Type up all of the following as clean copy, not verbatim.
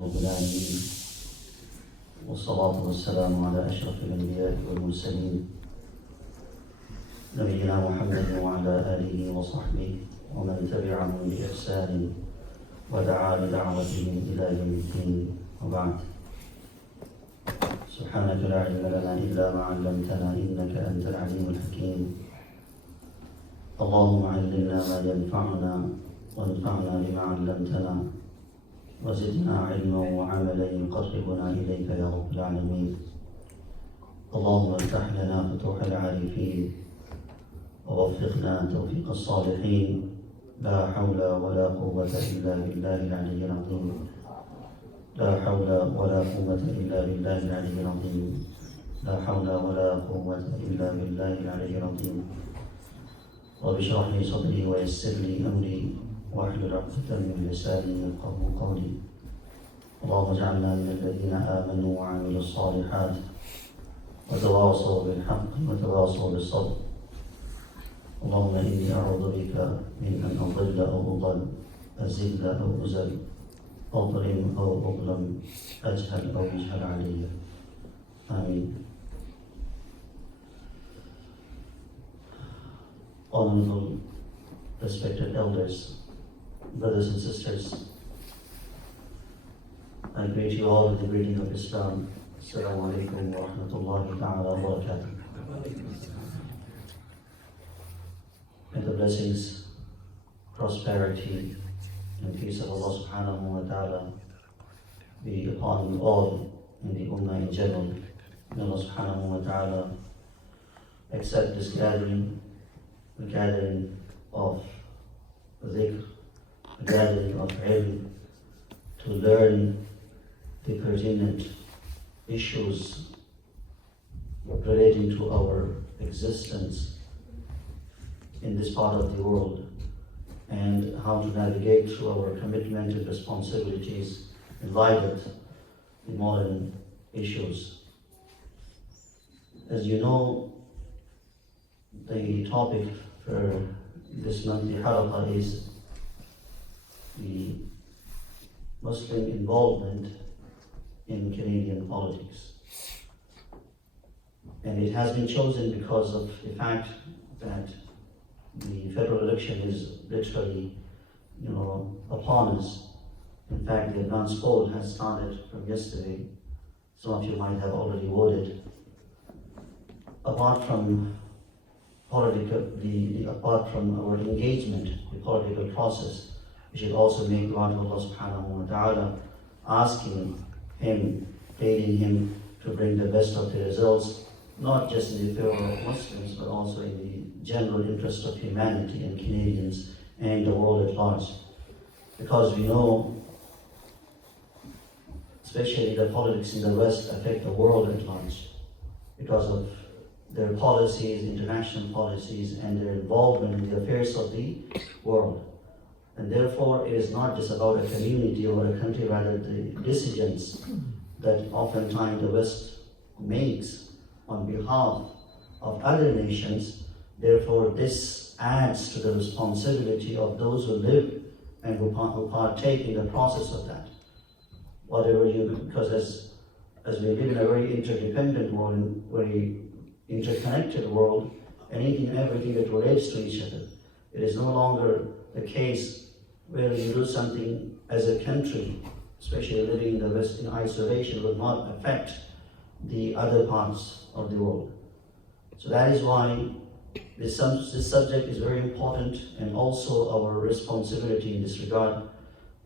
رب العالمين والصلاة والسلام على أشرف الأنبياء والمرسلين نبينا محمد وعلى آله وصحبه ومن تبعهم بإحسان ودعا بدعوتهم إلى يوم الدين وبعد. سبحانك لا علم لنا إلا ما علمتنا إنك أنت العليم الحكيم. اللهم علمنا ما ينفعنا وانفعنا بما علمتنا وزدنا علما وعملا يقربنا إليك يا رب العالمين. اللهم افتح لنا فتوح العارفين ووفقنا توفيق الصالحين. لا حول ولا قوة إلا بالله العلي العظيم. لا حول ولا قوة إلا بالله العلي العظيم. لا حول ولا قوة إلا بالله العلي العظيم. رب اشرح لي صدري ويسر لي أمري واحلل عقدة من لساني يفقهوا قولي. اللهم اجعلنا من الذين آمنوا وعملوا الصالحات وتواصوا بالحق وتواصوا بالصبر. اللهم إني أعوذ بك من أن أضل أو أضل، أزل أو أزل، أظلم أو أظلم، أجهل أو يجهل علي. آمين. Honorable, respected elders, brothers and sisters, I greet you all with the greeting of Islam. Assalamu alaikum wa rahmatullahi ta'ala wa barakatuh. May the blessings, prosperity, and peace of Allah subhanahu wa ta'ala be upon you all in the Ummah in general. May Allah subhanahu wa ta'ala accept this gathering, a gathering of dhikr, a gathering of ilm, to learn the pertinent issues relating to our existence in this part of the world and how to navigate through our commitment and responsibilities in light of the modern issues. As you know, the topic for this monthly halaqah is the Muslim involvement in Canadian politics. And it has been chosen because of the fact that the federal election is literally, upon us. In fact, the advance poll has started from yesterday. Some of you might have already voted. Apart from apart from our engagement in the political process, we should also make dua to Allah subhanahu wa ta'ala, asking Him, pleading Him to bring the best of the results, not just in the favor of Muslims, but also in the general interest of humanity and Canadians and the world at large. Because we know, especially the politics in the West affect the world at large because of their policies, international policies, and their involvement in the affairs of the world. And therefore, it is not just about a community or a country, rather the decisions that oftentimes the West makes on behalf of other nations. Therefore, this adds to the responsibility of those who live and who partake in the process of that. Because as we live in a very interdependent world, very interconnected world, anything and everything that relates to each other. It is no longer the case where you do something as a country, especially living in the West in isolation, will not affect the other parts of the world. So that is why this subject is very important, and also our responsibility in this regard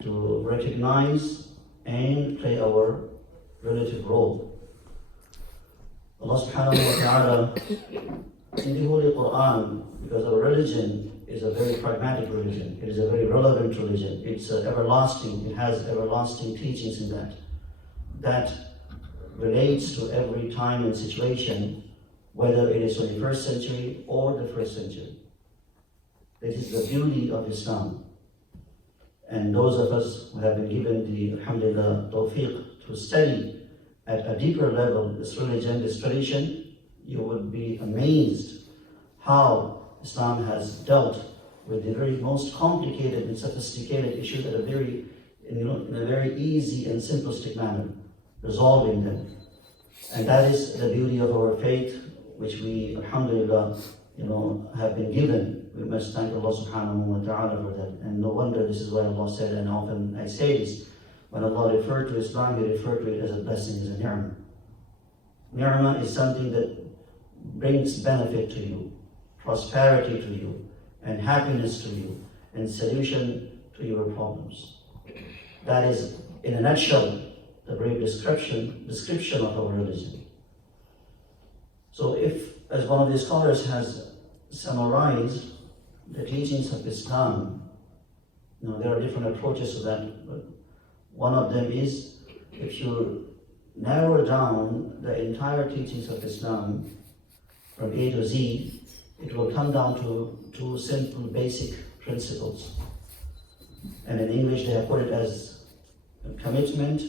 to recognize and play our relative role. Allah subhanahu wa ta'ala in the Holy Quran, because our religion is a very pragmatic religion, it is a very relevant religion, it's everlasting, it has everlasting teachings in that relates to every time and situation, whether it is 21st century or the 1st century. This is the beauty of Islam. And those of us who have been given the, alhamdulillah, tawfiq to study at a deeper level this religion, this tradition, you would be amazed how Islam has dealt with the very most complicated and sophisticated issues at a very in a very easy and simplistic manner, resolving them. And that is the beauty of our faith, which we, alhamdulillah, have been given. We must thank Allah subhanahu wa ta'ala for that. And no wonder this is why Allah said, and often I say this, when Allah referred to Islam, He referred to it as a blessing, as a ni'mah. Ni'mah is something that brings benefit to you, prosperity to you, and happiness to you, and solution to your problems. That is, in a nutshell, the brief description of our religion. So if, as one of the scholars has summarized the teachings of Islam, there are different approaches to that, but one of them is, if you narrow down the entire teachings of Islam from A to Z, it will come down to two simple basic principles. And in English they have put it as commitment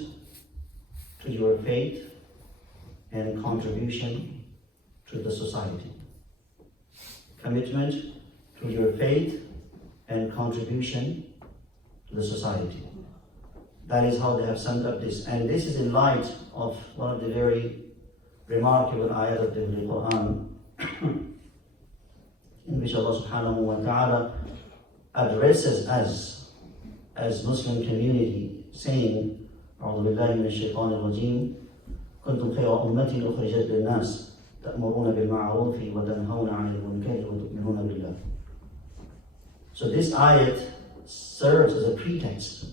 to your faith and contribution to the society. Commitment to your faith and contribution to the society. That is how they have summed up this. And this is in light of one of the very remarkable ayat of the Quran, in which Allah subhanahu wa ta'ala addresses us as Muslim community, saying, أعوذ بالله من الشيطان الرجيم كنتم خير أمة أخرجت للناس تأمرون بالمعروف وتنهون عن المنكر وتؤمنون بالله. So this ayat serves as a pretext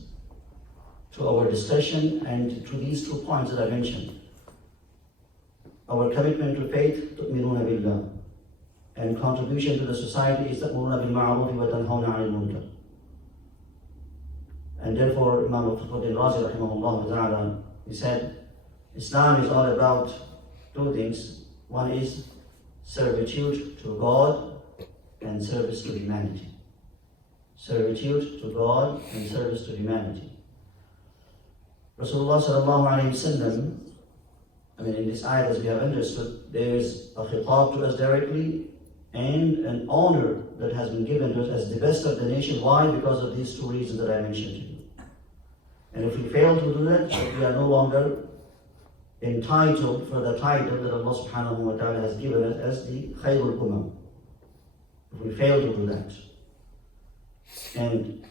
to our discussion and to these 2 points that I mentioned. Our commitment to faith, تؤمنون بالله, and contribution to the society is تأمرون بالمعروف وتنهون عن المنكر. And therefore, Imam Mufthi Razi rahimahullah ta'ala, he said, Islam is all about 2 things. One is servitude to God and service to humanity. Servitude to God and service to humanity. Rasulullah sallallahu alayhi wasallam, in this ayat, as we have understood, there is a khitab to us directly and an honor that has been given to us as the best of the nation. Why? Because of these 2 reasons that I mentioned to you. And if we fail to do that, we are no longer entitled for the title that Allah subhanahu wa ta'ala has given us as the Khayrul Ummah. If we fail to do that. And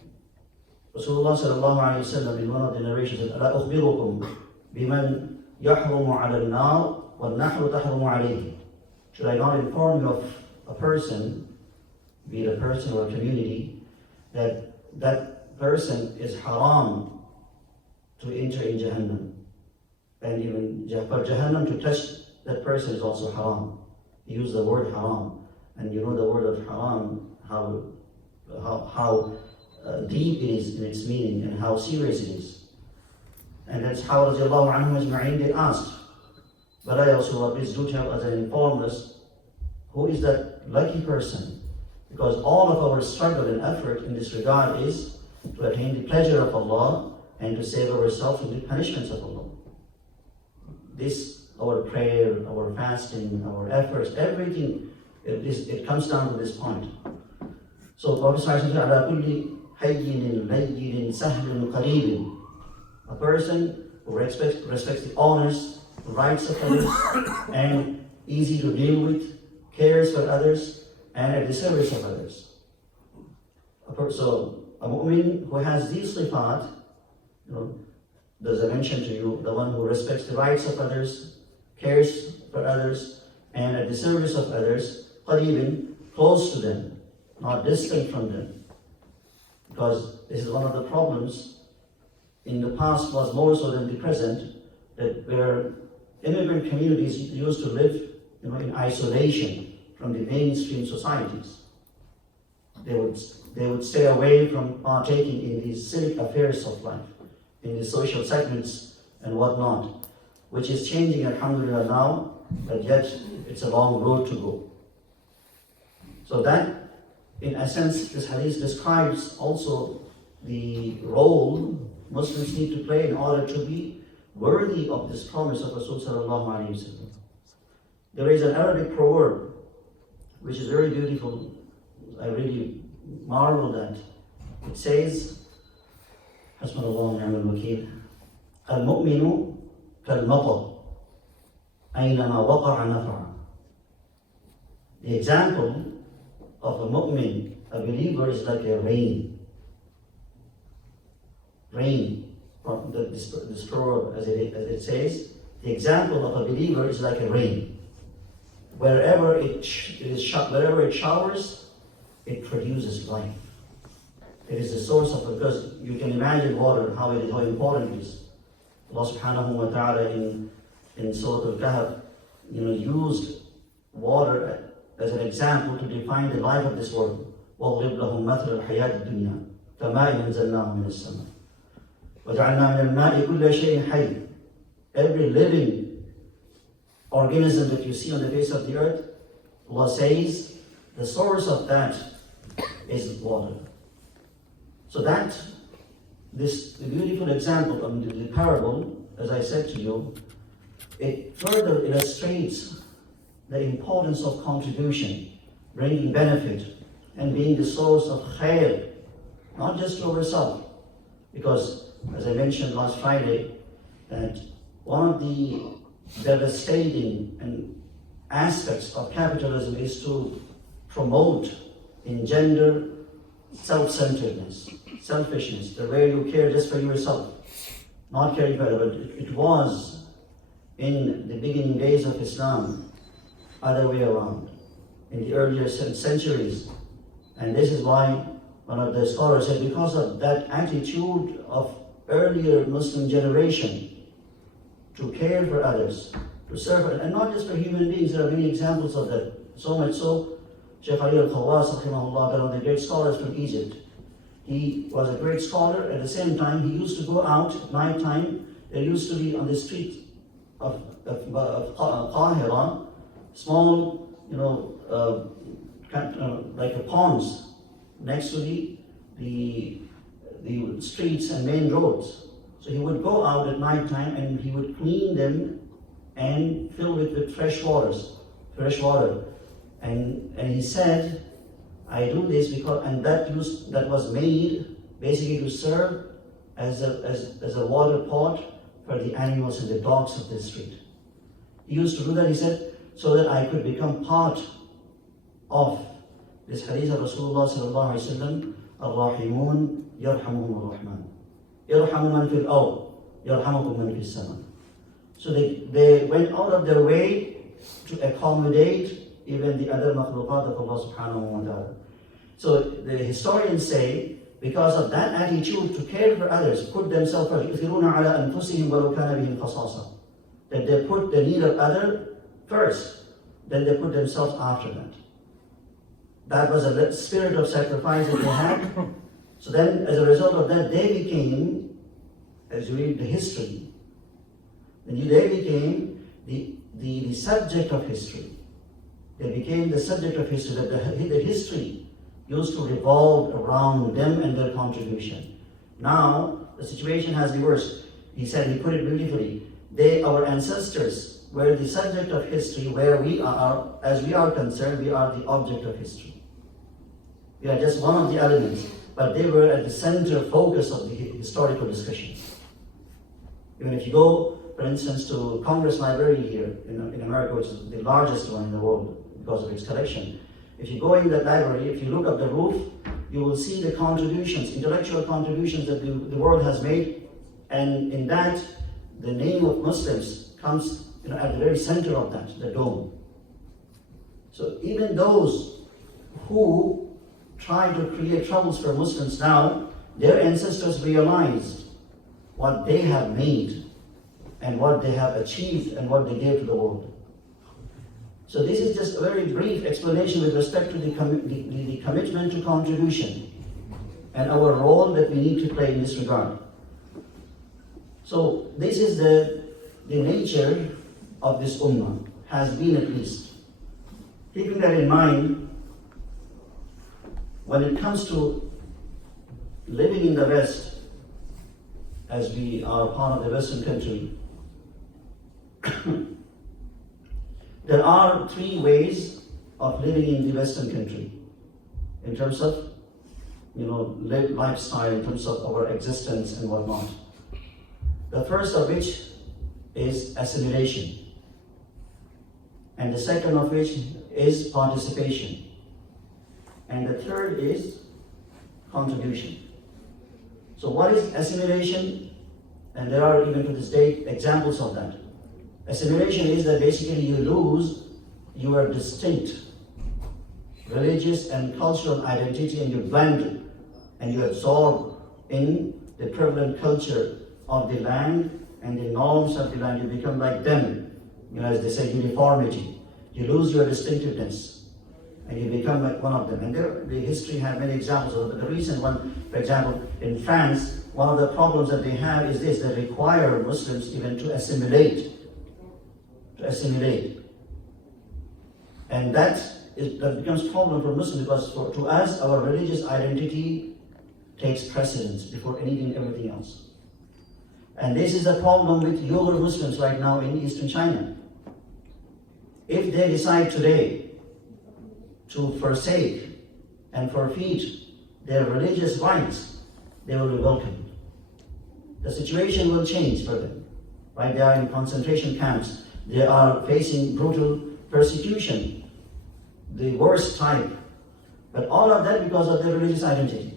Rasulullah sallallahu alayhi wa sallam, in one of the narrations, said, أَلَا أُخْبِرُكُمْ بِمَنْ يَحْرُمُ عَلَى النَّارِ وَالنَّحْرُ تَحْرُمُ عَلَيْهِ. Should I not inform you of a person, be it a person or a community, that person is haram to enter in Jahannam. And even for Jahannam to touch that person is also haram. He used the word haram. And you know the word of haram, how deep it is in its meaning and how serious it is. And that's how radiallahu anhu ajma'in, they asked, but I also, please do tell us and inform us, who is that lucky person? Because all of our struggle and effort in this regard is to attain the pleasure of Allah and to save ourselves from the punishments of Allah. This, our prayer, our fasting, our efforts, everything, it comes down to this point. So Prophet says, a person who respects the honors, the rights of others, and easy to deal with, cares for others, and at the service of others. So a mu'min who has these sifat, as I mentioned to you, the one who respects the rights of others, cares for others, and at the service of others, qaribin, close to them, not distant from them. Because this is one of the problems in the past, was more so than the present, that where immigrant communities used to live in isolation from the mainstream societies. They would stay away from partaking in these civic affairs of life, in the social segments and whatnot, which is changing, alhamdulillah, now, but yet it's a long road to go. So that, in essence, this hadith describes also the role Muslims need to play in order to be worthy of this promise of Rasul sallallahu alayhi wa sallam. There is an Arabic proverb which is very beautiful. I really marvel at. It says, حسبنا الله ونعم الوكيل. المؤمن كالمطر أينما وقع نفع. The example of a mu'min, a believer, is like a rain. Rain, from this proverb, as it says, the example of a believer is like a rain. Wherever it showers, it produces life. It is the source of, because you can imagine water, how important it is. Allah subhanahu wa ta'ala in Surah Al-Kahf, used water as an example to define the life of this world. وَاضْرِبْ لَهُمْ مَثْلَ الْحَيَاةِ الدُّنْيَا كَمَاءٍ أَنزَلْنَاهُ مِنَ السَّمَاءِ وَجَعَلْنَا مِنَ الْمَاءِ كُلَّ شَيْءٍ حَيٍّ. Every living organism that you see on the face of the earth, Allah says, the source of that is water. So that, the beautiful example of the parable, as I said to you, it further illustrates the importance of contribution, bringing benefit, and being the source of khair, not just to ourselves. Because, as I mentioned last Friday, that one of the devastating aspects of capitalism is to promote, engender self-centeredness, selfishness, the way you care just for yourself, not caring for others. But it was, in the beginning days of Islam, other way around, in the earlier centuries. And this is why one of the scholars said, because of that attitude of earlier Muslim generation to care for others, to serve, and not just for human beings, there are many examples of that. So much so, Shaykh Ali al-Khawas, one of the great scholars from Egypt, he was a great scholar. At the same time, he used to go out at night time. There used to be on the street of Qahira, small, like a ponds next to the streets and main roads. So he would go out at night time and he would clean them and fill it with fresh water. And he said, I do this because, and that was made basically to serve as a water pot for the animals and the dogs of the street. He used to do that, he said, so that I could become part of this hadith of Rasulullah sallallahu alaihi wasallam, Ar-Rahimun yarhamuhum ar-Rahman. Yarhamu man fil ard, yarhamukum man fis sama. So they went out of their way to accommodate even the other makhluqat of Allah subhanahu wa ta'ala. So the historians say, because of that attitude to care for others, put themselves first, يُثِرُونَ عَلَىٰ أَنفُسِهِمْ وَلَوْ كَانَ بِهِمْ خَصَاصَةٌ, that they put the need of other first, then they put themselves after that. That was a spirit of sacrifice that they had. So then, as a result of that, they became, as you read the history, they became the subject of history. They became the subject of history, that the history used to revolve around them and their contribution. Now, the situation has reversed. He put it beautifully. Our ancestors were the subject of history, where we are, as we are concerned, we are the object of history. We are just one of the elements, but they were at the center focus of the historical discussion. Even if you go, for instance, to Congress Library here in America, which is the largest one in the world because of its collection, if you go in that library, if you look up the roof, you will see the contributions, intellectual contributions that the world has made, and in that, the name of Muslims comes at the very center of that, the dome. So even those who try to create troubles for Muslims now, their ancestors realized what they have made and what they have achieved and what they gave to the world. So this is just a very brief explanation with respect to the commitment to contribution and our role that we need to play in this regard. So this is the nature of this ummah, has been at least. Keeping that in mind, when it comes to living in the West, as we are part of the Western country, there are three ways of living in the Western country in terms of lifestyle in terms of our existence and whatnot. The first of which is assimilation, and the second of which is participation, and the third is contribution. So what is assimilation? And there are even to this day examples of that. Assimilation is that basically you lose your distinct religious and cultural identity, and you blend and you absorb in the prevalent culture of the land and the norms of the land. You become like them, as they say, uniformity. You lose your distinctiveness and you become like one of them. And the history have many examples of it. The recent one, for example, in France, one of the problems that they have is this: they require Muslims even to assimilate. And that becomes a problem for Muslims, because to us, our religious identity takes precedence before anything, everything else. And this is the problem with Uyghur Muslims right now in Eastern China. If they decide today to forsake and forfeit their religious rights, they will be welcomed. The situation will change for them. Right? They are in concentration camps. They are facing brutal persecution, the worst type. But all of that because of their religious identity.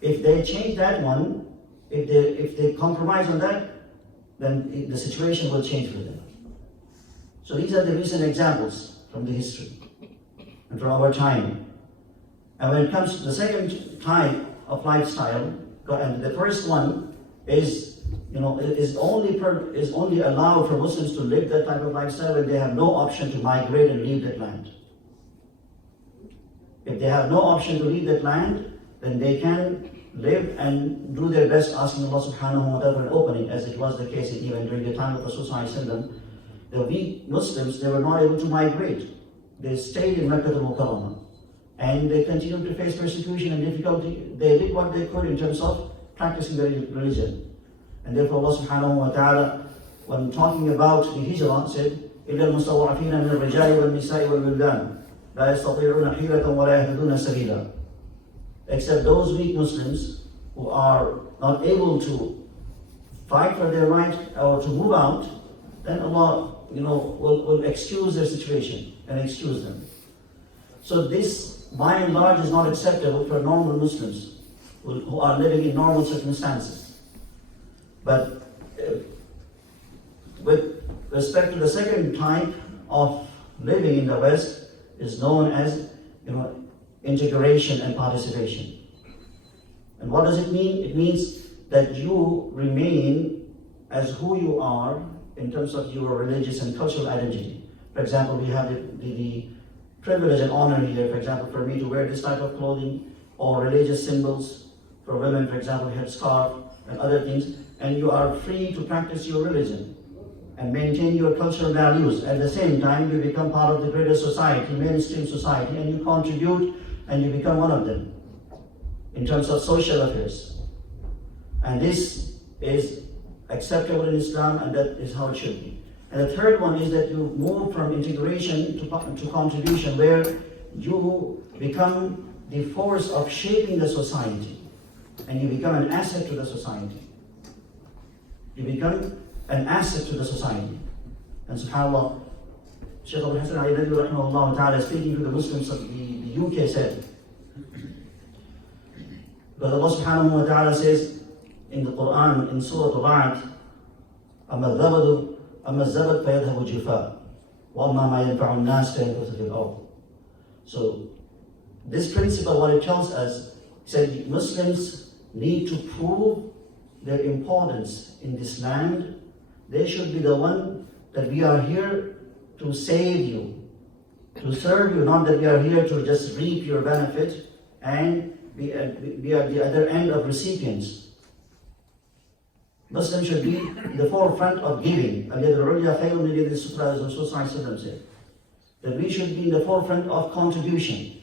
If they change that one, if they compromise on that, then the situation will change for them. So these are the recent examples from the history and from our time. And when it comes to the second type of lifestyle, and the first one is only allowed for Muslims to live that type of lifestyle when they have no option to migrate and leave that land. If they have no option to leave that land, then they can live and do their best, asking Allah subhanahu wa ta'ala for an opening, as it was the case even during the time of Rasulullah. The weak Muslims, they were not able to migrate. They stayed in Makkah al-Mukarramah, and they continued to face persecution and difficulty. They did what they could in terms of practicing their religion. And therefore Allah subhanahu wa ta'ala, when talking about the hijrah, said, إِلَّا الْمُسْتَضْعَفِينَ مِنَ الرِّجَالِ وَالنِّسَاءِ وَالْوِلْدَانِ لَا يَسْتَطِيعُونَ حِيلَةً وَلَا يَهْتَدُونَ سَبِيلًا. Except those weak Muslims who are not able to fight for their right or to move out, then Allah will excuse their situation and excuse them. So this, by and large, is not acceptable for normal Muslims who are living in normal circumstances. But with respect to the second type of living in the West, is known as integration and participation. And what does it mean? It means that you remain as who you are in terms of your religious and cultural identity. For example, we have the privilege and honor here, for example, for me to wear this type of clothing, or religious symbols. For women, for example, we have scarf and other things, and you are free to practice your religion and maintain your cultural values. At the same time, you become part of the greater society, mainstream society, and you contribute and you become one of them in terms of social affairs. And this is acceptable in Islam, and that is how it should be. And the third one is that you move from integration to contribution, where you become the force of shaping the society, and you become an asset to the society. You become an asset to the society. And subhanAllah, Shaykh Abu Hassan Ali rahimahullah ta'ala, speaking to the Muslims of the UK, said, but Allah subhanahu wa ta'ala says in the Quran, in Surah Al-Ra'd, أَمَا الزَّبَدْ فَيَذْهَبُ جُفَاءً وَأَمَّا مَا يَنْفَعُ النَّاسَ فَيَنْفَثُ فِي الْأَرْضِ. So this principle, what it tells us, said Muslims need to prove their importance in this land. They should be the one that we are here to save you, to serve you, not that we are here to just reap your benefit and be at the other end of recipients. Muslims should be in the forefront of giving. As Rasulullah said, that we should be in the forefront of contribution.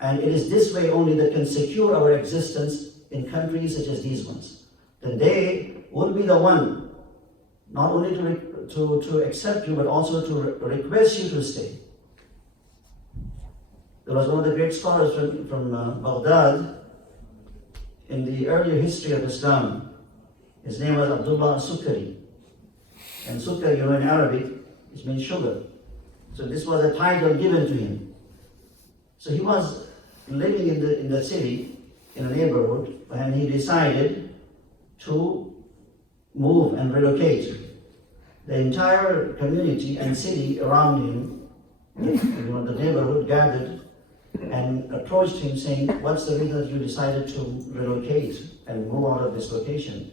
And it is this way only that can secure our existence in countries such as these ones. That they will be the one, not only to accept you, but also to request you to stay. There was one of the great scholars from Baghdad in the earlier history of Islam. His name was Abdullah Sukkari. And Sukkari, you know, in Arabic, it means sugar. So this was a title given to him. So he was living in the city, in a neighborhood, and he decided to move and relocate. The entire community and city around him, the neighborhood, gathered and approached him saying, what's the reason that you decided to relocate and move out of this location?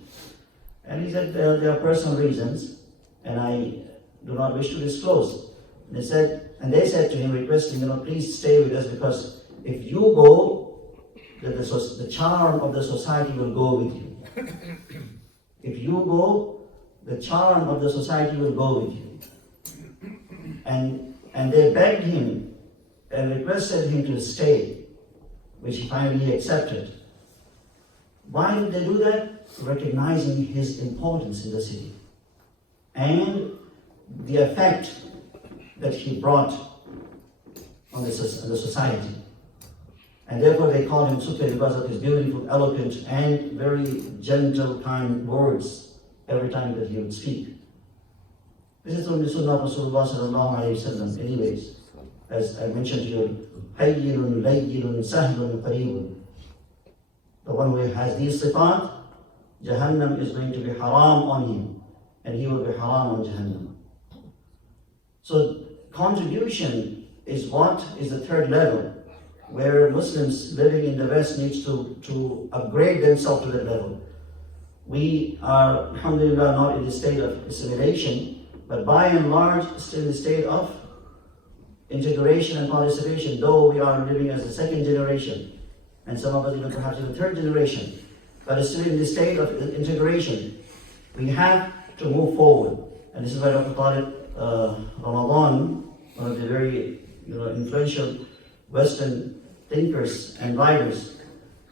And he said, there are personal reasons, and I do not wish to disclose. And they said to him, requesting, please stay with us, because if you go, the charm of the society will go with you. If you go, the charm of the society will go with you. And they begged him and requested him to stay, which he finally accepted. Why did they do that? Recognizing his importance in the city and the effect that he brought on the society. And therefore they called him Sukkari because of his beautiful, eloquent, and very gentle, kind words every time that he would speak. This is from the Sunnah of Rasulullah sallallahu alayhi wa sallam. Anyways, as I mentioned to you, hayyinun, layyinun, sahlun, qareebun. The one who has these sifat, Jahannam is going to be haram on him, and he will be haram on Jahannam. So contribution is what is the third level, where Muslims living in the West needs to upgrade themselves to that level. We are, alhamdulillah, not in the state of assimilation, but by and large still in the state of integration and participation, though we are living as the second generation, and some of us even perhaps in the third generation, but it's still in the state of integration. We have to move forward. And this is why Dr. Talib Ramadan, one of the very influential Western thinkers and writers,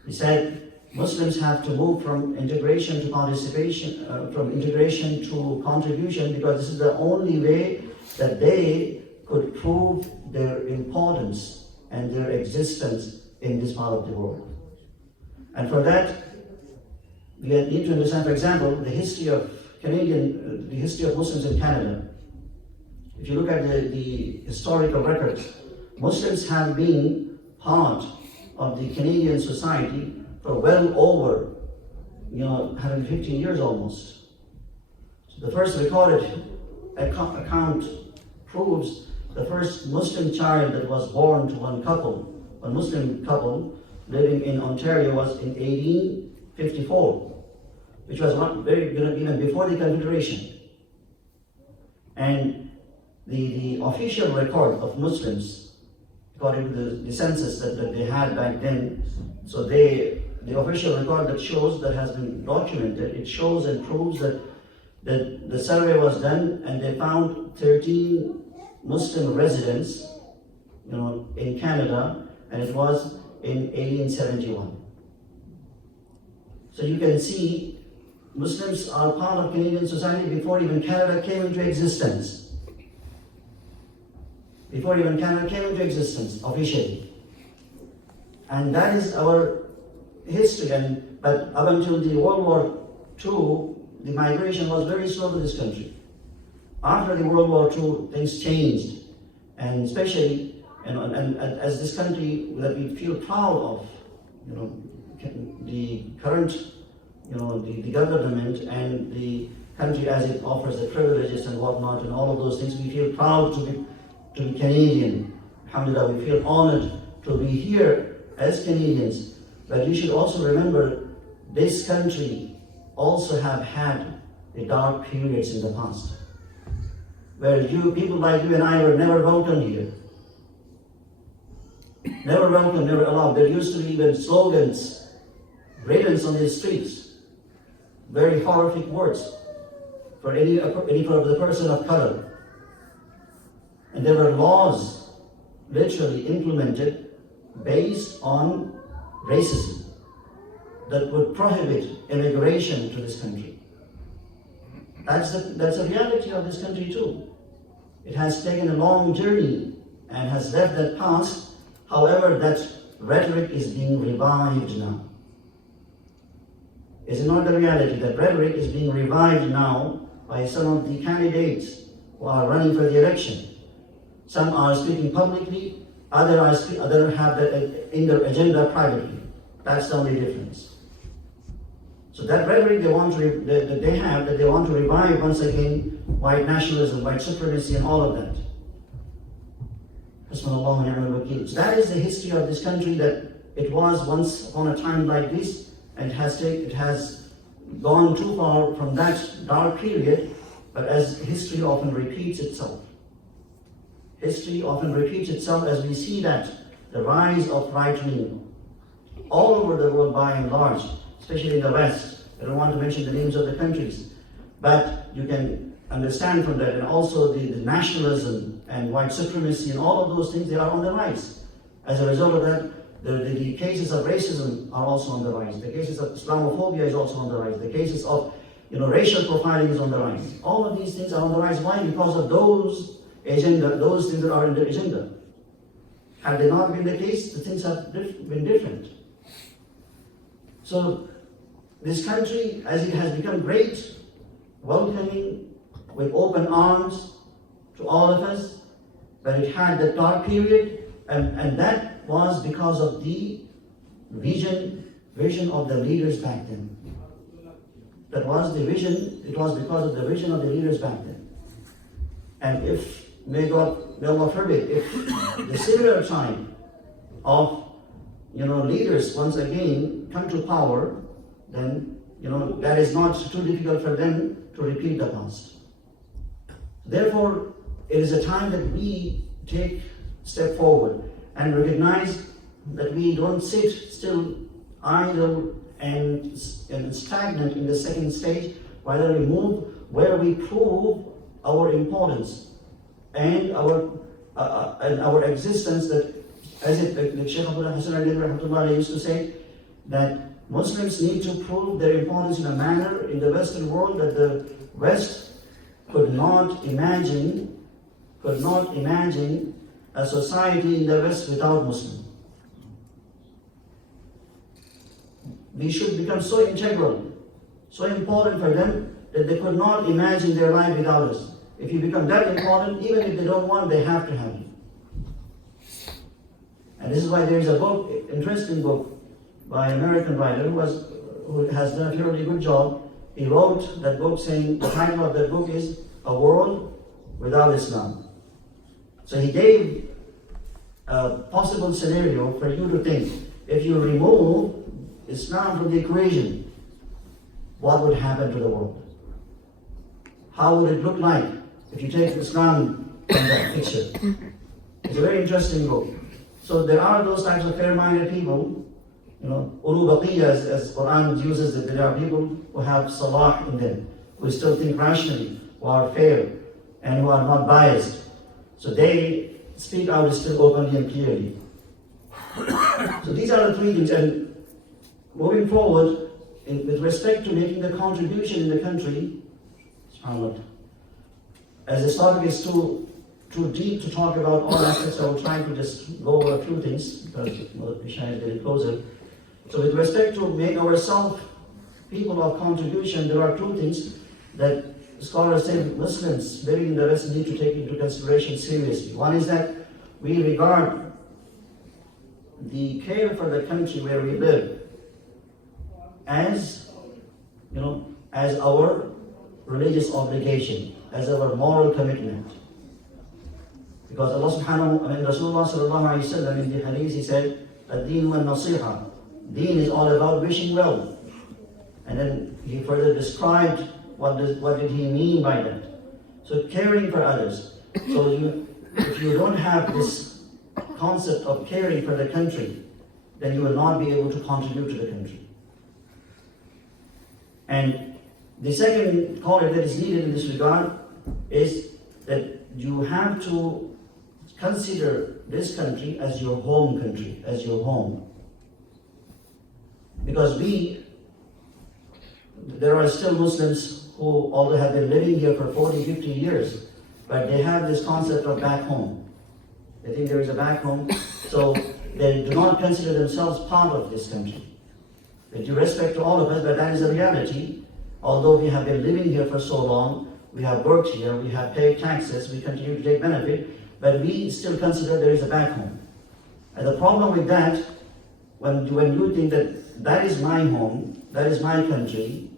he said Muslims have to move from integration to participation, from integration to contribution, because this is the only way that they could prove their importance and their existence in this part of the world. And for that, we need to understand, for example, the history of Muslims in Canada. If you look at the historical records, Muslims have been part of the Canadian society for well over 115 years almost. So the first recorded account proves the first Muslim child that was born to one Muslim couple living in Ontario was in 1854, which was not very even before the Confederation. And the official record of Muslims, according to the census that they had back then, so the official record that has been documented, it shows and proves that the survey was done and they found 13 Muslim residents in Canada, and it was in 1871. So you can see Muslims are part of Canadian society before even Canada came into existence. Before even Canada came into existence officially. And that is our history. But up until the World War II, the migration was very slow to this country. After the World War II, things changed. And especially, and as this country that we feel proud of, the current, the government and the country as it offers the privileges and whatnot and all of those things, we feel proud to be Canadian. Alhamdulillah, we feel honored to be here as Canadians. But you should also remember, this country also have had the dark periods in the past, where people like you and I were never welcome here. Never welcome, never allowed. There used to be even slogans, written on the streets, very horrific words for any person of color. And there were laws literally implemented based on racism that would prohibit immigration to this country. That's the reality of this country too. It has taken a long journey and has left that past, However, that rhetoric is being revived now. Is it not the reality that rhetoric is being revived now by some of the candidates who are running for the election? Some are speaking publicly, others have that in their agenda privately. That's the only difference. So that rhetoric they want to revive once again, white nationalism, white supremacy, and all of that. So that is the history of this country, that it was once upon a time like this, and it has gone too far from that dark period, but as history often repeats itself. History often repeats itself as we see that the rise of right wing all over the world by and large, especially in the West. I don't want to mention the names of the countries, but you can understand from that, and also the nationalism and white supremacy and all of those things, they are on the rise. As a result of that, the cases of racism are also on the rise. The cases of Islamophobia is also on the rise. The cases of racial profiling is on the rise. All of these things are on the rise. Why? Because of those things that are in the agenda. Had they not been the case, the things have been different. So this country, as it has become great, welcoming with open arms to all of us, but it had that dark period, and that was because of the vision of the leaders back then. That was the vision, it was because of the vision of the leaders back then. And if, may Allah forbid, if the similar time of leaders once again come to power, then that is not too difficult for them to repeat the past. Therefore, it is a time that we take a step forward and recognize that we don't sit still, idle and stagnant in the second stage, rather we move where we prove our importance and our existence, that as the Shaykh Abdullah Hassan Ali used to say, that Muslims need to prove their importance in a manner in the Western world that the West could not imagine a society in the West without Muslims. We should become so integral, so important for them that they could not imagine their life without us. If you become that important, even if they don't want, they have to have you. And this is why there is a book, interesting book, by an American writer who has done a fairly good job. He wrote that book saying, the title of that book is A World Without Islam. So he gave a possible scenario for you to think, if you remove Islam from the equation, what would happen to the world? How would it look like if you take Islam from that picture? It's a very interesting book. So there are those types of fair-minded people, ulu baqiyya, as Quran uses it. There are people who have salah in them, who still think rationally, who are fair, and who are not biased. So they speak out still openly and clearly. So these are the three things. And moving forward, with respect to making the contribution in the country, as this topic is too deep to talk about all aspects, I will try to just go over a few things, because Isha is getting closer. So with respect to make ourselves people of contribution, there are two things that scholars say Muslims living in the West need to take into consideration seriously. One is that we regard the care for the country where we live as our religious obligation, as our moral commitment. Because Allah Rasulullah sallallahu alayhi wa sallam in the hadith, he said, ad-deen wa nasiha. Deen is all about wishing well. And then he further described what did he mean by that. So caring for others. So if you don't have this concept of caring for the country, then you will not be able to contribute to the country. And the second quality that is needed in this regard is that you have to consider this country as your home country, as your home. Because there are still Muslims who, although have been living here for 40, 50 years, but they have this concept of back home. They think there is a back home. So they do not consider themselves part of this country. With due respect to all of us, but that is the reality. Although we have been living here for so long, we have worked here, we have paid taxes, we continue to take benefit, but we still consider there is a back home. And the problem with that, when you think that that is my home, that is my country,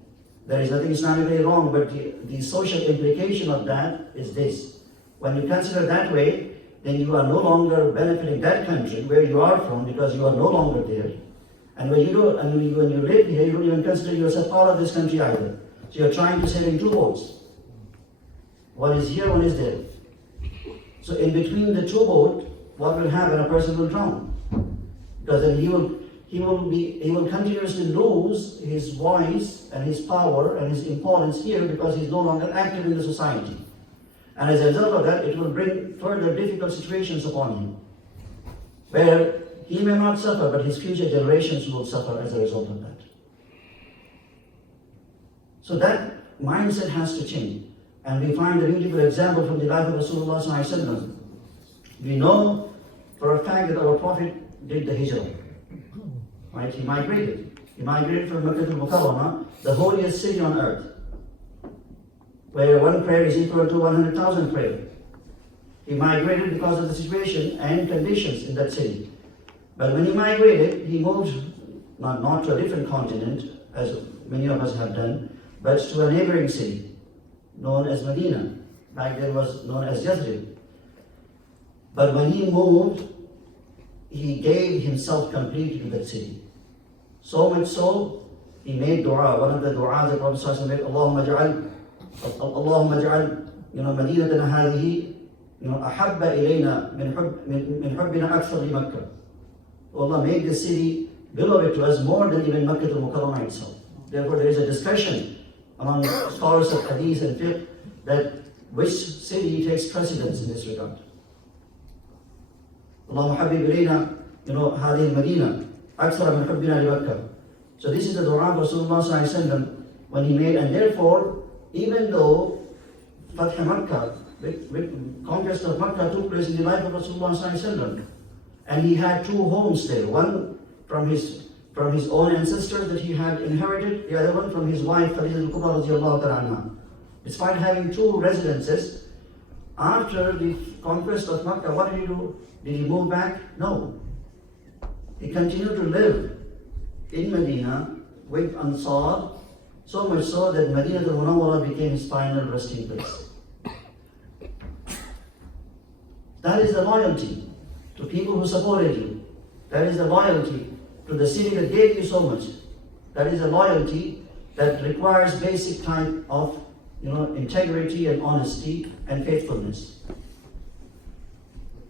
there is nothing Islamically wrong, but the social implication of that is this. When you consider that way, then you are no longer benefiting that country where you are from because you are no longer there. And when you live here, you don't even consider yourself part of this country either. So you're trying to sail in two boats. One is here, one is there. So in between the two boats, what will happen? A person will drown. Because then he will continuously lose his voice and his power and his importance here because he's no longer active in the society. And as a result of that, it will bring further difficult situations upon him, where he may not suffer, but his future generations will suffer as a result of that. So that mindset has to change. And we find a beautiful example from the life of Rasulullah sallallahu alaihi wasallam. We know for a fact that our Prophet did the hijrah. Right? He migrated. He migrated from Makkah to Mukarramah, the holiest city on earth, where one prayer is equal to 100,000 prayers. He migrated because of the situation and conditions in that city. But when he migrated, he moved not to a different continent, as many of us have done, but to a neighboring city, known as Medina. Back then was known as Yathrib. But when he moved, he gave himself completely to that city. So much so, he made dua. One of the du'as the Prophet ﷺ made, Allahumma ja'al, Madinatana hadihi, ahabba ilayna min hubbina akthar li Makkah. Allah made the city beloved to us more than even Makkah al-Mukarramah itself. Therefore, there is a discussion among scholars of hadith and fiqh that which city takes precedence in this regard. Allahumma habib ilayna, hadhihi al-Madina, akthar min hubbina li Makkah. So this is the dua of Rasulullah sallallahu alaihi wasallam when he made, and therefore, even though Fath Makkah, with conquest of Makkah took place in the life of Rasulullah sallallahu alaihi wasallam, and he had two homes there, one from his own ancestors that he had inherited, the other one from his wife Khadija al-Kubra radiyallahu ta'ala anha. Despite having two residences, after the conquest of Makkah, what did he do? Did he move back? No. He continued to live in Medina with Ansar, so much so that Medina al-Munawwara became his final resting place. That is the loyalty to people who supported you. That is the loyalty to the city that gave you so much. That is a loyalty that requires basic type of integrity and honesty and faithfulness.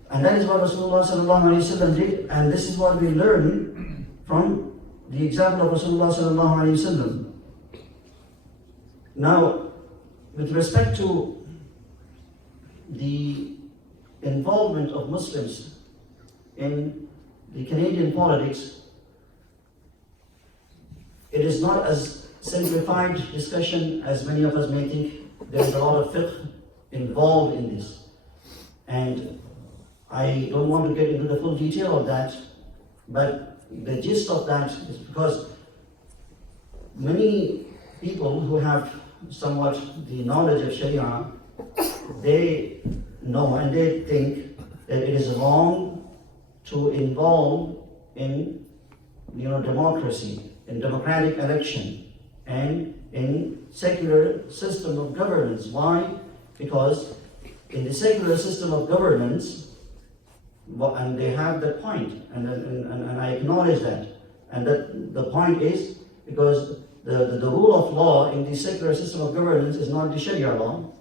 And that is what Rasulullah sallallahu alaihi wasallam did, and this is what we learn from the example of Rasulullah sallallahu alaihi wasallam. Now, with respect to the involvement of Muslims in the Canadian politics, it is not as simplified discussion as many of us may think. There is a lot of fiqh involved in this. And I don't want to get into the full detail of that, but the gist of that is because many people who have somewhat the knowledge of Sharia, they know and they think that it is wrong to involve in democracy, in democratic election, and in secular system of governance. Why? Because in the secular system of governance, and they have that point, and I acknowledge that, and that the point is because the rule of law in the secular system of governance is not the Sharia law.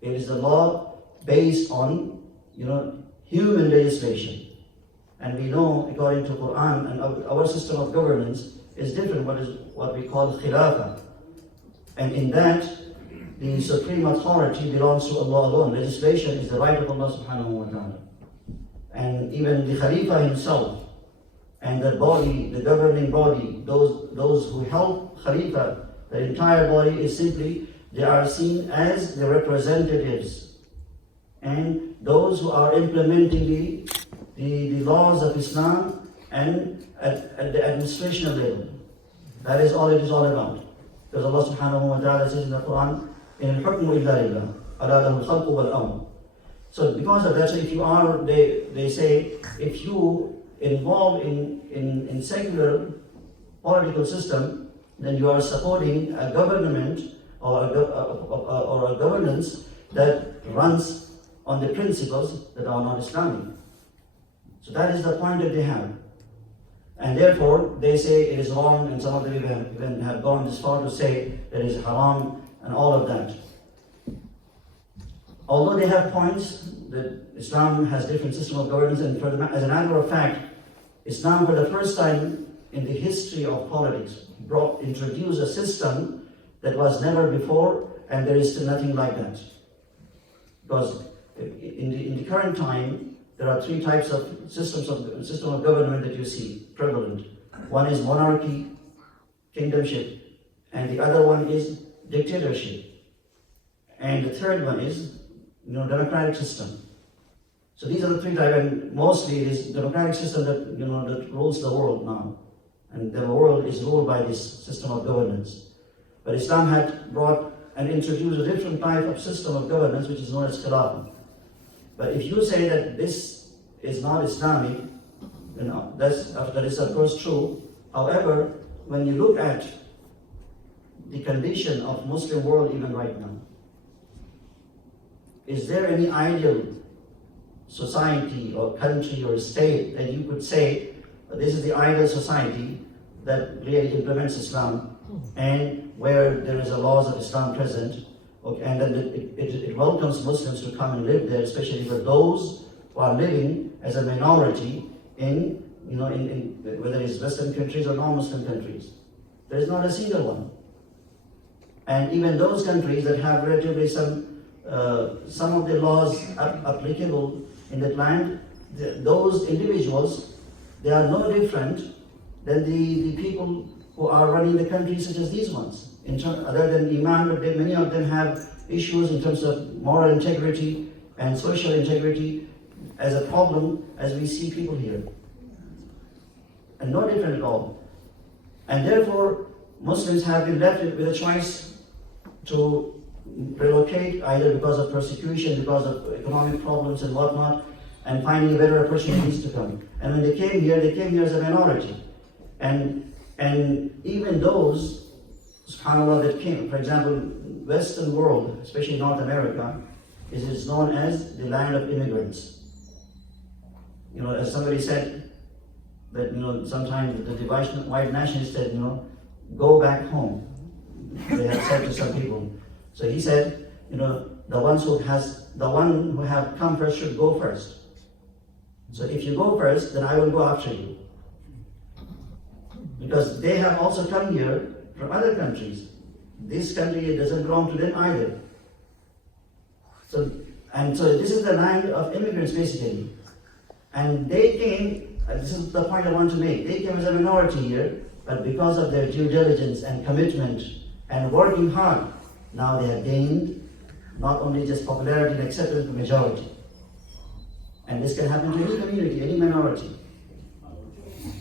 It is the law based on human legislation. And we know, according to Quran, and our system of governance is different, what we call khilafah. And in that, the supreme authority belongs to Allah alone. Legislation is the right of Allah subhanahu wa ta'ala. And even the Khalifa himself, and the body, the governing body, those who help Khalifa, the entire body is simply, they are seen as the representatives. and those who are implementing the laws of Islam and at the administration level. That is all it is all about. Because Allah subhanahu wa ta'ala says in the Quran, in al-hukmu illa lillah, ala lahu al-khalqu wal-amr. So because of that, so if you are, they say, if you involved in secular political system, then you are supporting a government or a governance that runs on the principles that are not Islamic. So that is the point that they have. And therefore, they say it is wrong, and some of them even have gone this far to say that it is haram and all of that. Although they have points that Islam has different system of governance, and as a matter of fact, Islam for the first time in the history of politics introduced a system that was never before, and there is still nothing like that. Because in the current time, there are three types of system of government that you see prevalent. One is monarchy, kingdomship, and the other one is dictatorship. And the third one is democratic system. So these are the three types, and mostly it is democratic system that that rules the world now. And the world is ruled by this system of governance. But Islam had brought and introduced a different type of system of governance, which is known as Khilafah. But if you say that this is not Islamic, that is of course true. However, when you look at the condition of Muslim world even right now, is there any ideal society or country or state that you could say this is the ideal society that really implements Islam and where there is a laws of Islam present? Okay, and then it welcomes Muslims to come and live there, especially for those who are living as a minority in whether it's Western countries or non-Muslim countries. There is not a single one. And even those countries that have relatively some of the laws applicable in that land, those individuals, they are no different than the people who are running the countries such as these ones. Other than Iman, but many of them have issues in terms of moral integrity and social integrity as a problem as we see people here. And no different at all. And therefore, Muslims have been left with a choice to relocate either because of persecution, because of economic problems and whatnot, and finding better opportunities to come. And when they came here as a minority. And even those, subhanAllah, that came, for example, Western world, especially North America, is known as the land of immigrants. As somebody said, that sometimes the white nationalists said, go back home. They have said to some people. So he said, the one who have come first should go first. So if you go first, then I will go after you. Because they have also come here from other countries. This country doesn't belong to them either. So this is the land of immigrants basically. And they came, this is the point I want to make, they came as a minority here, but because of their due diligence and commitment and working hard, now they have gained not only just popularity and acceptance, but majority. And this can happen to any community, any minority.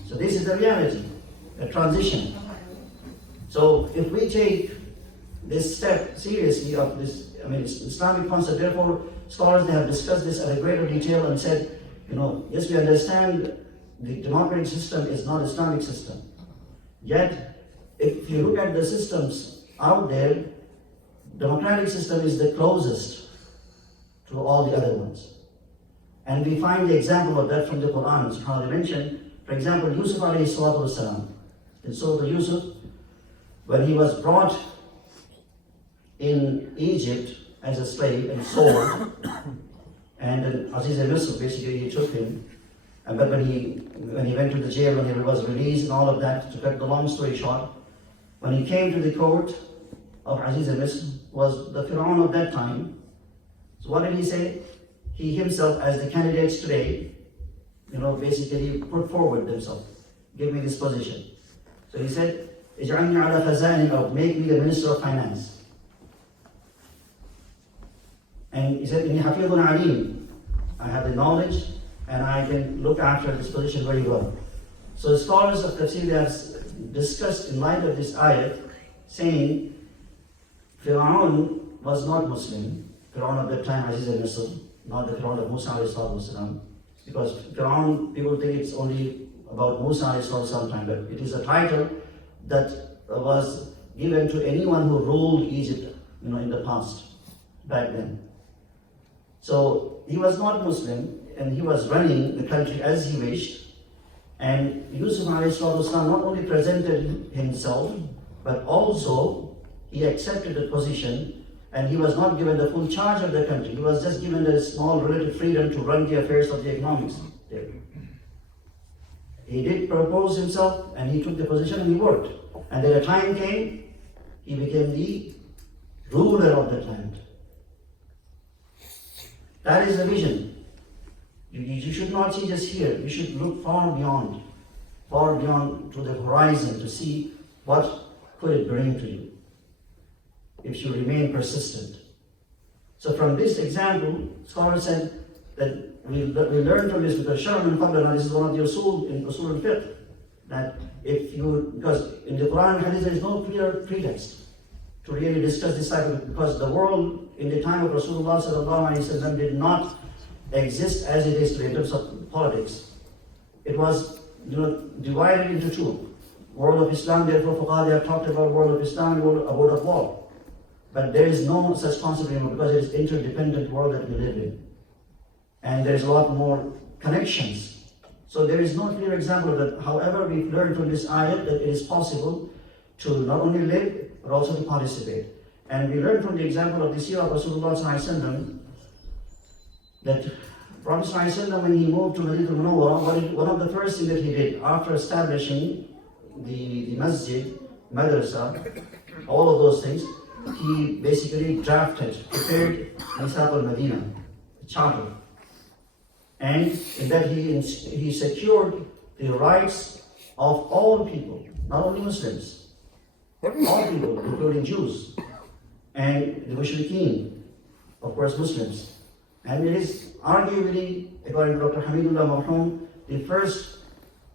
So this is the reality, a transition. So if we take this step seriously of this, it's Islamic concept, therefore scholars, they have discussed this at a greater detail and said, yes, we understand the democratic system is not Islamic system. Yet, if you look at the systems out there, democratic system is the closest to all the other ones. And we find the example of that from the Quran, how they mention, for example, Yusuf alayhi salatu wasalam. In Surah Yusuf, when he was brought in Egypt as a slave and sold, and then Aziz al-Misr, basically he took him, but when he went to the jail, when he was released and all of that, to cut the long story short, when he came to the court of Aziz al-Misr, was the Fir'aun of that time. So what did he say? He himself, as the candidates today, basically put forward themselves, give me this position. So he said, اجعلني على خزائن الأرض, make me the Minister of Finance. And he said, "Inni hafidhun alim." I have the knowledge and I can look after this position very well. So scholars of Tafsir have discussed in light of this ayat, saying Fir'aun was not Muslim. Fir'aun of that time, Aziz al-Misr, not the Fir'aun of Musa alayhi salatu, because Fir'aun, people think it's only about Musa alayhi salatu time, but it is a title that was given to anyone who ruled Egypt, in the past, back then. So he was not Muslim, and he was running the country as he wished. And Yusuf alayhi salatu not only presented himself, but also he accepted the position, and he was not given the full charge of the country. He was just given a small relative freedom to run the affairs of the economics there. He did propose himself, and he took the position, and he worked. And then a time came, he became the ruler of the land. That is the vision. You should not see just here. You should look far beyond to the horizon to see what could it bring to you if you remain persistent. So from this example, scholars said that we learn from this, because Sharman Qablana, this is one of the usul in usul al-fiqh, that because in the Quran and Hadith there is no clear pretext to really discuss this type of, because the world in the time of Rasulullah sallallahu alaihi wasallam did not exist as it is today in terms of politics. It was divided into two. World of Islam, therefore Fuqaha, they have talked about world of Islam and a world of war. But there is no such concept anymore, because it is interdependent world that we live in. And there is a lot more connections. So there is no clear example of that. However, we've learned from this ayat that it is possible to not only live, but also to participate. And we learned from the example of the seerah of Rasulullah sallallahu alaihi wasallam that Prophet sallallahu alaihi wasallam, when he moved to Madinah al-Munawwarah, one of the first things that he did after establishing the masjid, madrasa, all of those things, he basically prepared Nisab al-Madinah, a charter. And in that he secured the rights of all people, not only Muslims, all people, including Jews, and the Mushrikeen, of course Muslims. And it is arguably, according to Dr. Hamidullah Marhoum, the first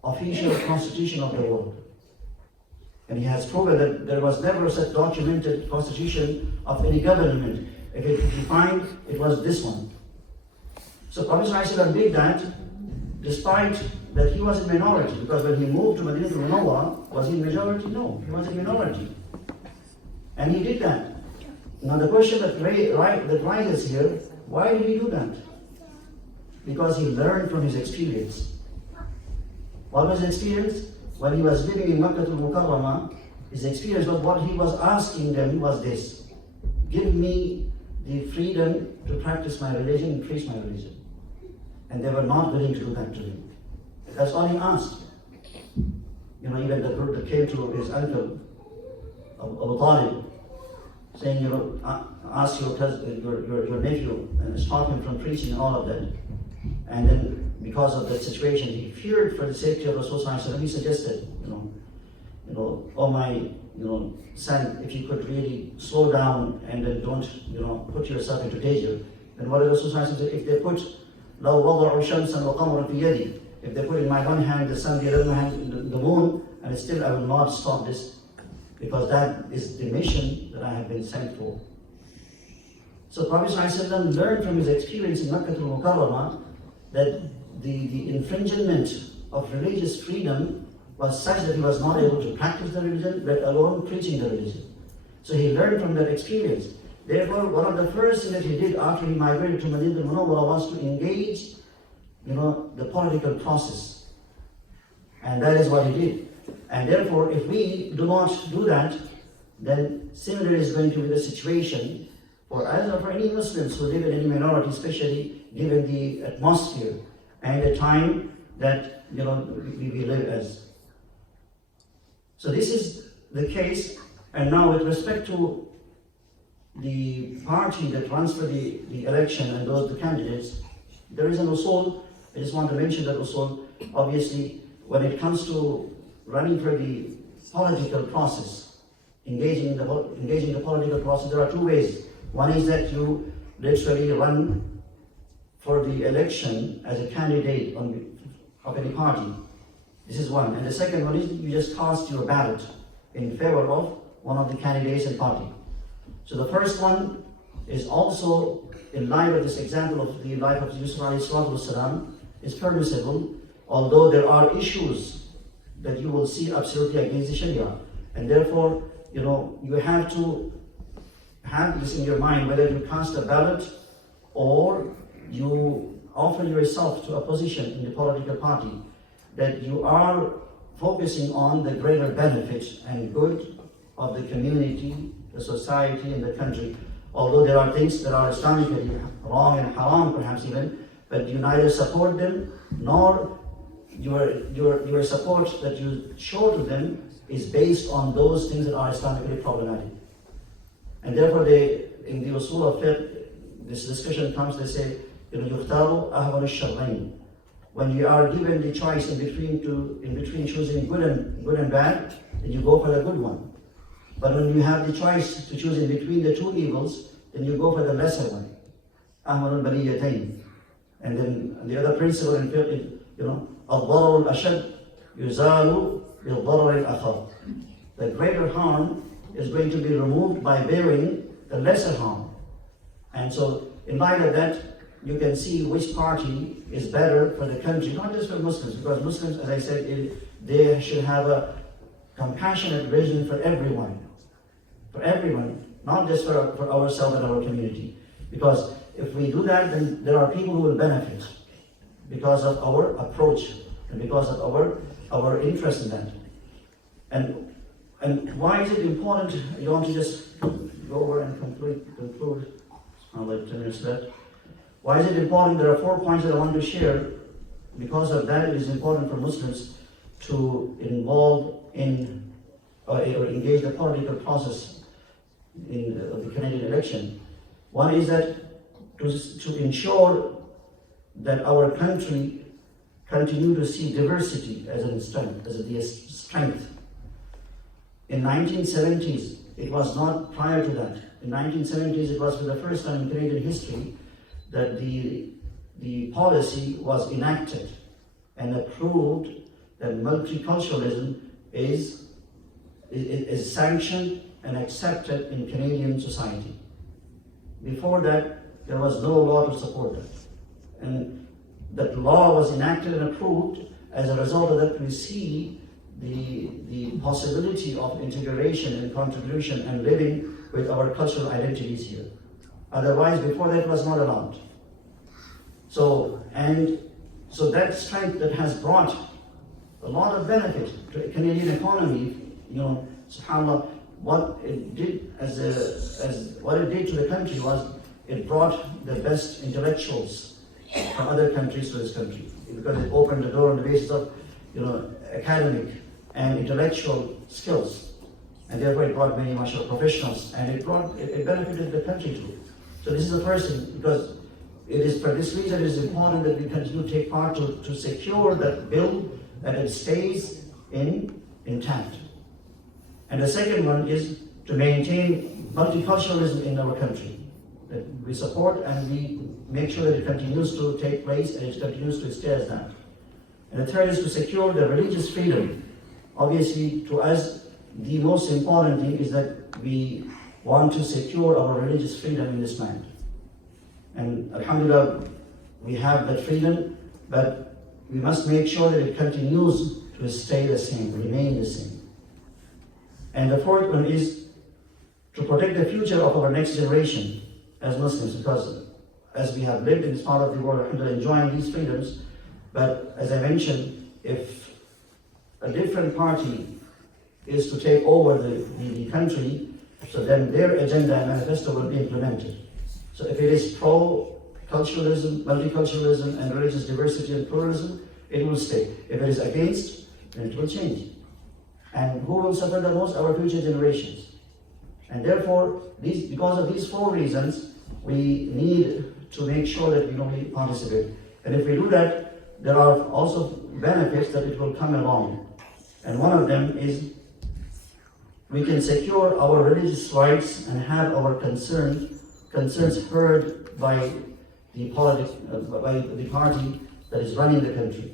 official constitution of the world. And he has proven that there was never such documented constitution of any government. If it could be defined, it was this one. So Prophet ﷺ did that despite that he was a minority, because when he moved to Madinah al-Munawwarah, was he in majority? No, he was a minority. And he did that. Now the question that rises here, why did he do that? Because he learned from his experience. What was his experience? When he was living in Makkah al-Mukarramah, his experience was, what he was asking them was this: give me the freedom to practice my religion and preach my religion. And they were not willing to do that to him. That's all he asked. Even the group that came to his uncle, Abu Talib, saying, ask your nephew and stop him from preaching and all of that. And then because of that situation, he feared for the safety of Rasulullah, so he suggested, oh my, son, if you could really slow down and then don't, put yourself into danger. And what did Rasulullah say? If they put لو وضعوا شمسا وقمرا في يدي, if they put in my one hand the sun, the other hand the moon, and still I will not stop this, because that is the mission that I have been sent for. So Prophet ﷺ learned from his experience in Makkah al-Mukarramah that the infringement of religious freedom was such that he was not able to practice the religion, let alone preaching the religion. So he learned from that experience. Therefore, one of the first things that he did after he migrated to Madinah al-Munawwarah was to engage, the political process. And that is what he did. And therefore, if we do not do that, then similar is going to be the situation for any Muslims who live in any minority, especially given the atmosphere and the time that we live as. So this is the case. And now with respect to the party that runs for the election and the candidates, there is an usul. I just want to mention that usul. Obviously, when it comes to running for the political process, engaging the political process, there are two ways. One is that you literally run for the election as a candidate of any party. This is one. And the second one is you just cast your ballot in favor of one of the candidates and party. So the first one is also in light of this example of the life of Yusuf alayhi salatu wasalam, is permissible, although there are issues that you will see absolutely against the Sharia. And therefore, you have to have this in your mind, whether you cast a ballot or you offer yourself to a position in the political party, that you are focusing on the greater benefit and good of the community, the society, and the country. Although there are things that are Islamically wrong and haram perhaps even, but you neither support them nor your support that you show to them is based on those things that are Islamically problematic. And therefore in the usul of fiqh, this discussion comes, they say, يُخْتَارُ أَهْوَلُ الشَّرَّيْنِ. When you are given the choice in between choosing good and bad, then you go for the good one. But when you have the choice to choose in between the two evils, then you go for the lesser one. أَهْوَلُ الْبَلِيَّتَيْنِ. And then the other principle in fiqh is, الضرر الأشد يزال بالضرر الأخف. The greater harm is going to be removed by bearing the lesser harm. And so, in light of that, you can see which party is better for the country, not just for Muslims, because Muslims, as I said, they should have a compassionate vision for everyone, not just for ourselves and our community. Because if we do that, then there are people who will benefit because of our approach and because of our interest in that. And why is it important? You want to just go over and conclude? I'll let 10 minutes left. Why is it important? There are 4 points that I want to share. Because of that, it is important for Muslims to involve in or engage the political process in the Canadian election. One is that to ensure that our country continue to see diversity as a strength. In 1970s, it was not prior to that. In 1970s, it was for the first time in Canadian history that the policy was enacted and approved that multiculturalism is sanctioned and accepted in Canadian society. Before that, there was no law to support that. And that law was enacted and approved. As a result of that, we see the possibility of integration and contribution and living with our cultural identities here. Otherwise, before that was not allowed. So that strength that has brought a lot of benefit to the Canadian economy, subhanAllah, what it did to the country was it brought the best intellectuals from other countries to this country, because it opened the door on the basis of academic and intellectual skills, and therefore it brought many mashallah professionals, and it benefited the country too. So this is the first thing, because it is for this reason it is important that we continue to take part to secure that bill, that it stays intact. And the second one is to maintain multiculturalism in our country, that we support and we make sure that it continues to take place and it continues to stay as that. And the third is to secure the religious freedom. Obviously, to us, the most important thing is that we want to secure our religious freedom in this land. And alhamdulillah, we have that freedom, but we must make sure that it continues to stay the same, remain the same. And the fourth one is to protect the future of our next generation as Muslims, because as we have lived in this part of the world, alhamdulillah, enjoying these freedoms, but as I mentioned, if a different party is to take over the country, so then their agenda and manifesto will be implemented. So if it is pro-culturalism, multiculturalism, and religious diversity and pluralism, it will stay. If it is against, then it will change. And who will suffer the most? Our future generations. And therefore, because of these 4 reasons, we need to make sure that we participate. And if we do that, there are also benefits that it will come along. And one of them is we can secure our religious rights and have our concerns heard by the by the party that is running the country,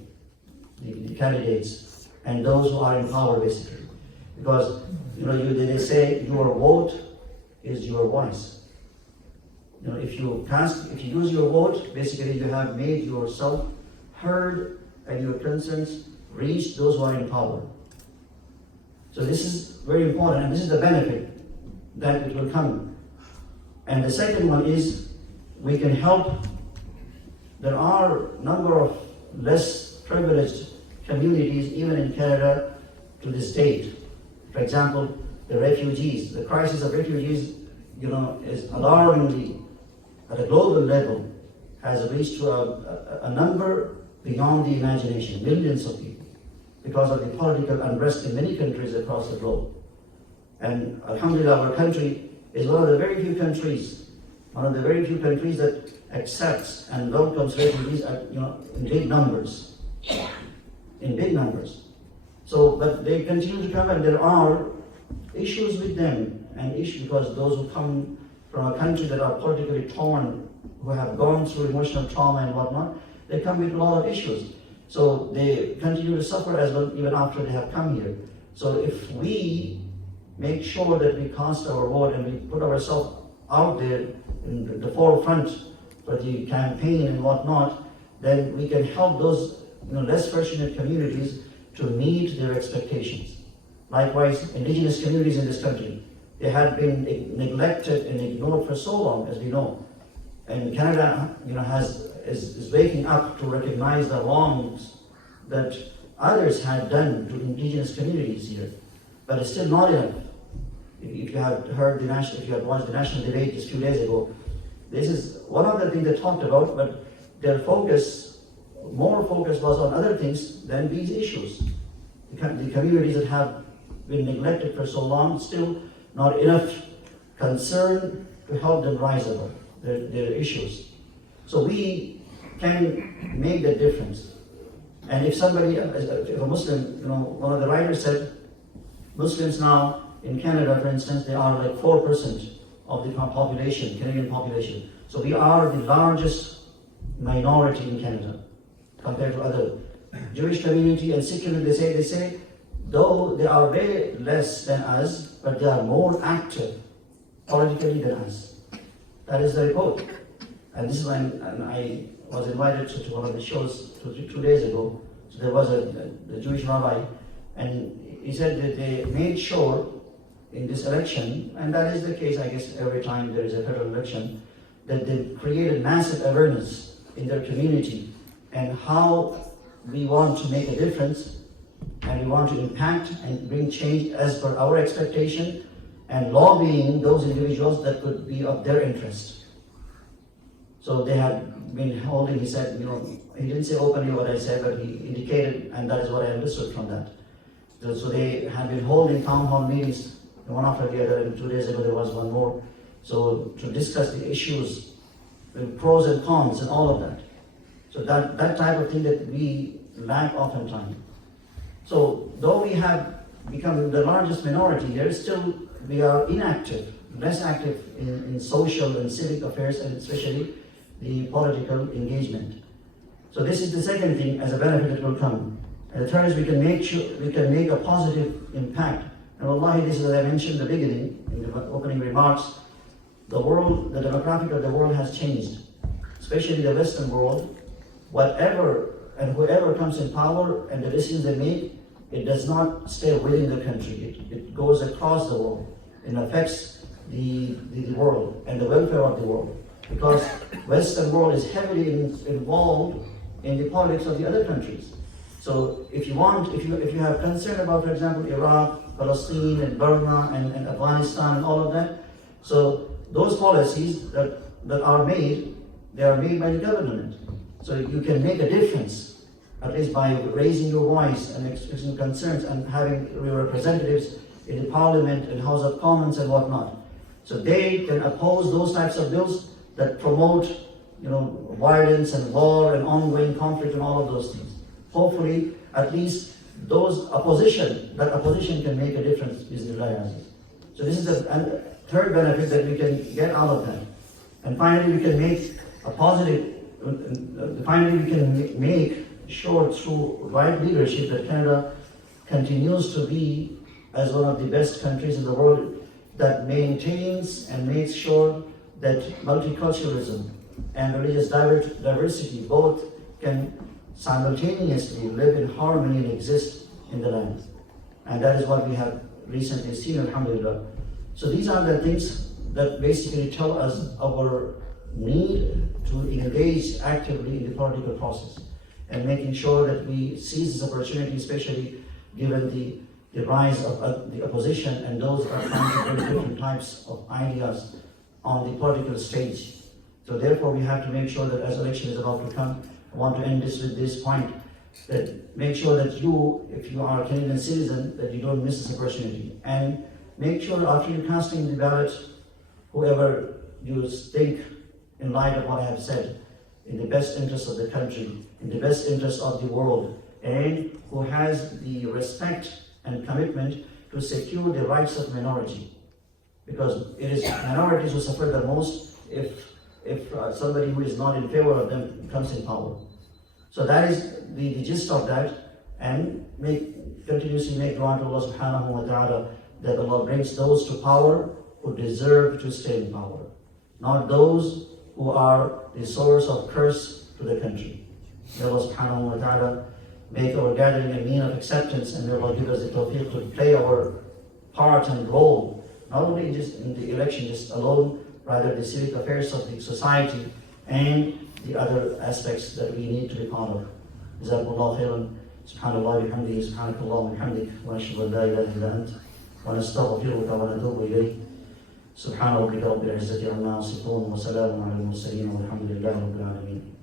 the candidates, and those who are in power, basically. Because they say your vote is your voice. If you use your vote, basically you have made yourself heard and your concerns reach those who are in power. So this is very important, and this is the benefit that it will come. And the second one is we can help. There are a number of less privileged communities, even in Canada, to this date. For example, the refugees. The crisis of refugees, is alarmingly, at a global level, has reached to a number beyond the imagination, millions of people, because of the political unrest in many countries across the globe. And alhamdulillah, our country is one of the very few countries that accepts and welcomes refugees in big numbers. So, but they continue to come, and there are issues with them, and because those who come from a country that are politically torn, who have gone through emotional trauma and whatnot, they come with a lot of issues. So they continue to suffer as well even after they have come here. So if we make sure that we cast our vote and we put ourselves out there in the forefront for the campaign and whatnot, then we can help those less fortunate communities to meet their expectations. Likewise, indigenous communities in this country, they have been neglected and ignored for so long, as we know. And Canada, is waking up to recognize the wrongs that others had done to indigenous communities here, but it's still not enough. If you have watched the national debate just a few days ago, this is one of the things they talked about, but their more focus was on other things than these issues. The communities that have been neglected for so long, still not enough concern to help them rise above their issues. So we can make that difference. And if a Muslim, one of the writers said, Muslims now in Canada, for instance, they are like 4% of the population, Canadian population. So we are the largest minority in Canada compared to other Jewish community and Sikh community. They say, though they are way less than us, but they are more active politically than us. That is the report. And this is when I was invited to one of the shows 2 days ago. So there was the Jewish rabbi, and he said that they made sure in this election, and that is the case, I guess, every time there is a federal election, that they created massive awareness in their community and how we want to make a difference and we want to impact and bring change as per our expectation, and lobbying those individuals that could be of their interest. So they have been holding, he said, he didn't say openly what I said, but he indicated, and that is what I understood from that. So they have been holding town hall meetings, one after the other, and 2 days ago there was one more. So to discuss the issues, the pros and cons and all of that. So that type of thing that we lack oftentimes. So though we have become the largest minority here, still we are inactive, less active in social and civic affairs, and especially the political engagement. So this is the second thing as a benefit that will come. And the third is we can make a positive impact. And wallahi, this is, as I mentioned in the beginning, in the opening remarks, the demographic of the world has changed, especially the Western world. Whatever and whoever comes in power and the decisions they make, it does not stay within the country. It goes across the world. It affects the world and the welfare of the world. Because Western world is heavily involved in the politics of the other countries. So if you have concern about, for example, Iraq, Palestine, and Burma, and Afghanistan, and all of that, so those policies that are made, they are made by the government. So you can make a difference, at least by raising your voice and expressing concerns and having your representatives in the Parliament and House of Commons and whatnot. So they can oppose those types of bills that promote, violence and war and ongoing conflict and all of those things. Hopefully, at least that opposition can make a difference. So this is the third benefit that we can get out of that. And finally, we can make a positive, finally we can make sure through right leadership that Canada continues to be as one of the best countries in the world that maintains and makes sure that multiculturalism and religious diversity both can simultaneously live in harmony and exist in the land. And that is what we have recently seen, alhamdulillah. So these are the things that basically tell us our need to engage actively in the political process and making sure that we seize this opportunity, especially given the rise of the opposition and those that are trying to bring different types of ideas on the political stage. So therefore we have to make sure that as election is about to come, I want to end this with this point, that make sure that you, if you are a Canadian citizen, that you don't miss this opportunity. And make sure after you're casting the ballot, whoever you think, in light of what I have said, in the best interest of the country, in the best interest of the world, and who has the respect and commitment to secure the rights of minority. Because it is minorities who suffer the most if somebody who is not in favor of them comes in power. So that is the gist of that, and continuously make dua to Allah subhanahu wa ta'ala that Allah brings those to power who deserve to stay in power, not those who are the source of curse to the country. May Allah subhanahu wa ta'ala make our gathering a mean of acceptance, and may Allah give us the tawfiq to play our part and role, not only just in the election just alone, rather the civic affairs of the society and the other aspects that we need to be part of. Jazakumullah khairan. Subhanallah bihamdihi, subhanakallah bihamdik, wa nashhadu an la ilaha illa ant, wa nastaghfiruka wa natubu ilayk. Subhana rabbika rabbil izzati amma yasifun, wa salamun ala al-mursalin, walhamdulillahi rabbil alamin.